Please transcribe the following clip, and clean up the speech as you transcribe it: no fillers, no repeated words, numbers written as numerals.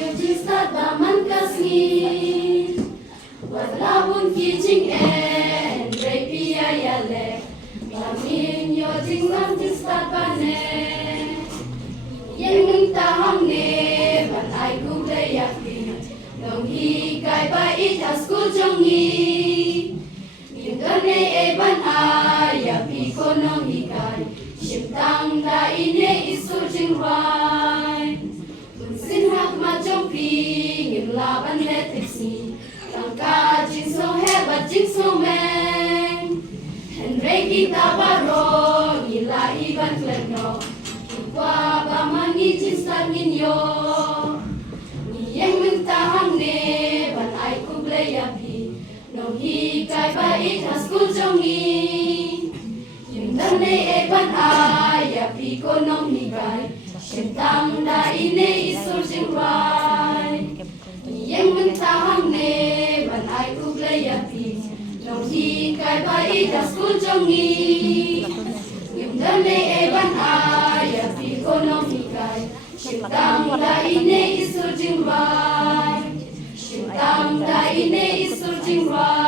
Jista daman kasngin Wadlabun ki jing en Repia yale Pamin yo jing nam jista bane Yang minta hamne Ban ai ku le yakin Nong hi kai ba it has ku jongi Indone e ban ai Ya pi ko nong hi kai Shim tang da ine isu jing rai Sin hak ma jong pi Ngim la ban le tiksi Tang ka jing so he ba jing so men Henry kita baro Ngila iban klen no Kwa ba mangi jing star ngin yo Yang minta hang ne Ban ai ku ble ya pi Nong hi kai ba it has ku jongi Yim dan ne e ban ai Ya pi ko nong hi kai Shem tang da ine isur jing rai Yang minta hang ne Ban ai ku ble ya pi Nong hi kai ba it has ku jongi Yim dan ne e ban ai Ya pi ko nong hi kai Shem tang da ine isur jing rai Shem tang da ine isur jing rai